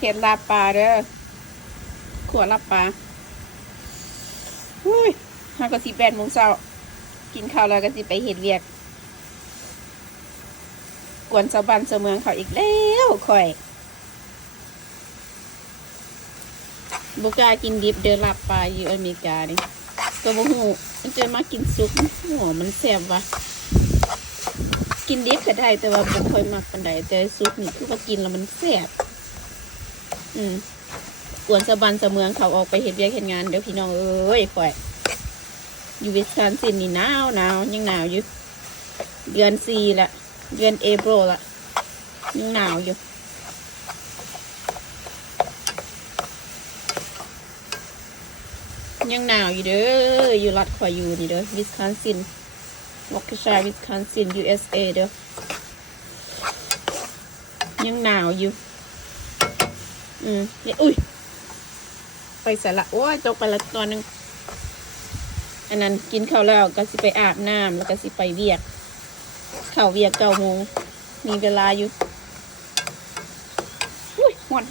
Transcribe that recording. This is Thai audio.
เห็ดลาบปลาเด้อขวดลาบปลาอุ้ยห้าก็18 โมงเช้ากินข้าวแล้วก็สิไปเห็ดเวียกกวนชาวบ้านชาวเมืองเขาอีกแล้วค่อยบุกล้ากินดิบเดินลาบปลาอยู่อเมริกานี่ก็บ่ฮู้มันจะมากินซุปหัวมันแซ่บวะกินดิบก็ได้แต่ว่าบ่ค่อยมักปานใดแต่ซุปนี่คือว่ากินแล้วมันแซ่บกวนชาวบ้านชาวเมืองเขาออกไปเฮ็ดเวียกเฮ็ดงานเดี๋ยวพี่น้องเอ้ยข่อยอยู่วิสคอนซินนี่หนาวยังหนาวอยู่เดือน4ละเดือนเอโปรละยังหนาวอยู่ยังหนาวอยู่เด้ออยู่รัฐข่อยอยู่นี่เด้อวิสคอนซินวอร์กชัยวิสคอนซิน USA เด้อยังหนาวอยู่อุ้ยไปใส่ละโอ้ยตกไปละตอนนึงอันนั้นกินข้าวแล้วก็สิไปอาบน้ำแล้วก็สิไปเวียกเข้าเวียก9 โมงมีเวลาอยู่อุ้ยหอน